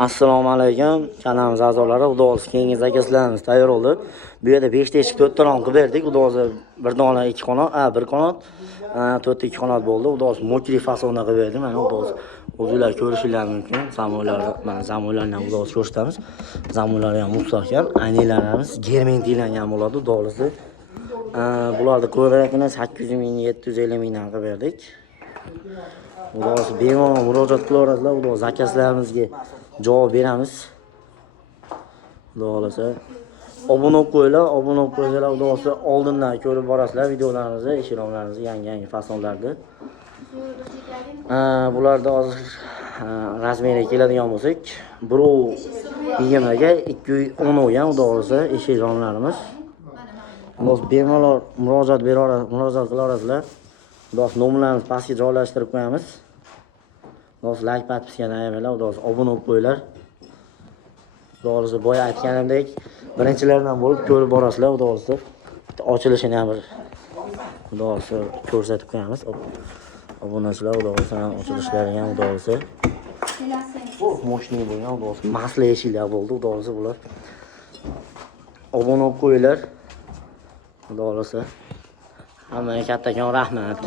Assalomu alaykum, kanalimiz a'zolari. Xudo xohlasa keyingi zakazlarimiz tayyor bo'ldi. Bu yerda 5 ta eshik 4 ta rom qilib berdik. Xudo xohlasa bir dona 2 qanot, bir qanot, 4 ta 2 qanot bo'ldi. Xudo xohlasa mochri fasonda qilib berdim. Mana xudo xohlasa o'zingizlar ko'rishingiz mumkin. Mana zamonlarni ham xudo xohlasa ko'rsatamiz. Zamonlari ham mustahkam, aynaklarimiz germentilangan bo'ladi, xudo xohlasa. Bularni ko'rakini 800 ming, 750 mingdan qilib berdik. Xudo xohlasa bemalol murojaat qilaverasizlar. Xudo zakazlarimizga javob beramiz. Xudo xohlasa obuna bo'lib qo'yinglar, obuna bo'lib qo'ysanglar, xudo xohlasa oldindan ko'rib borasizlar videolarimizni, eshiromlarimizni, yangi fasonlarni. Bularda hozir rasmiyga keladigan bo'lsak, 1.20 ga 210 o'yan, xudo xohlasa eshiromlarimiz. Biz bemalol murojaat qilaverasizlar. Xudo nomerlarimizni pastga joylashtirib qo'yamiz. Xudo like podpiskani ayamanglar, xudo obuna bo'lib qo'yinglar. Xudo boya aytganimdek, birinchilardan bo'lib ko'rib borasizlar, xudo xohlasa. Ochilishini ham xudo xohlasa ko'rsatib qo'yamiz. Obunachilar xudo xohlasa ochilishlarini ham xudo xohlasa. Moshni bo'lgan, xudo xohlasa masla eshiklar bo'ldi, xudo xohlasa bular. Obuna bo'lib qo'yinglar. Xudo xohlasa. Hammaga kattakon rahmat.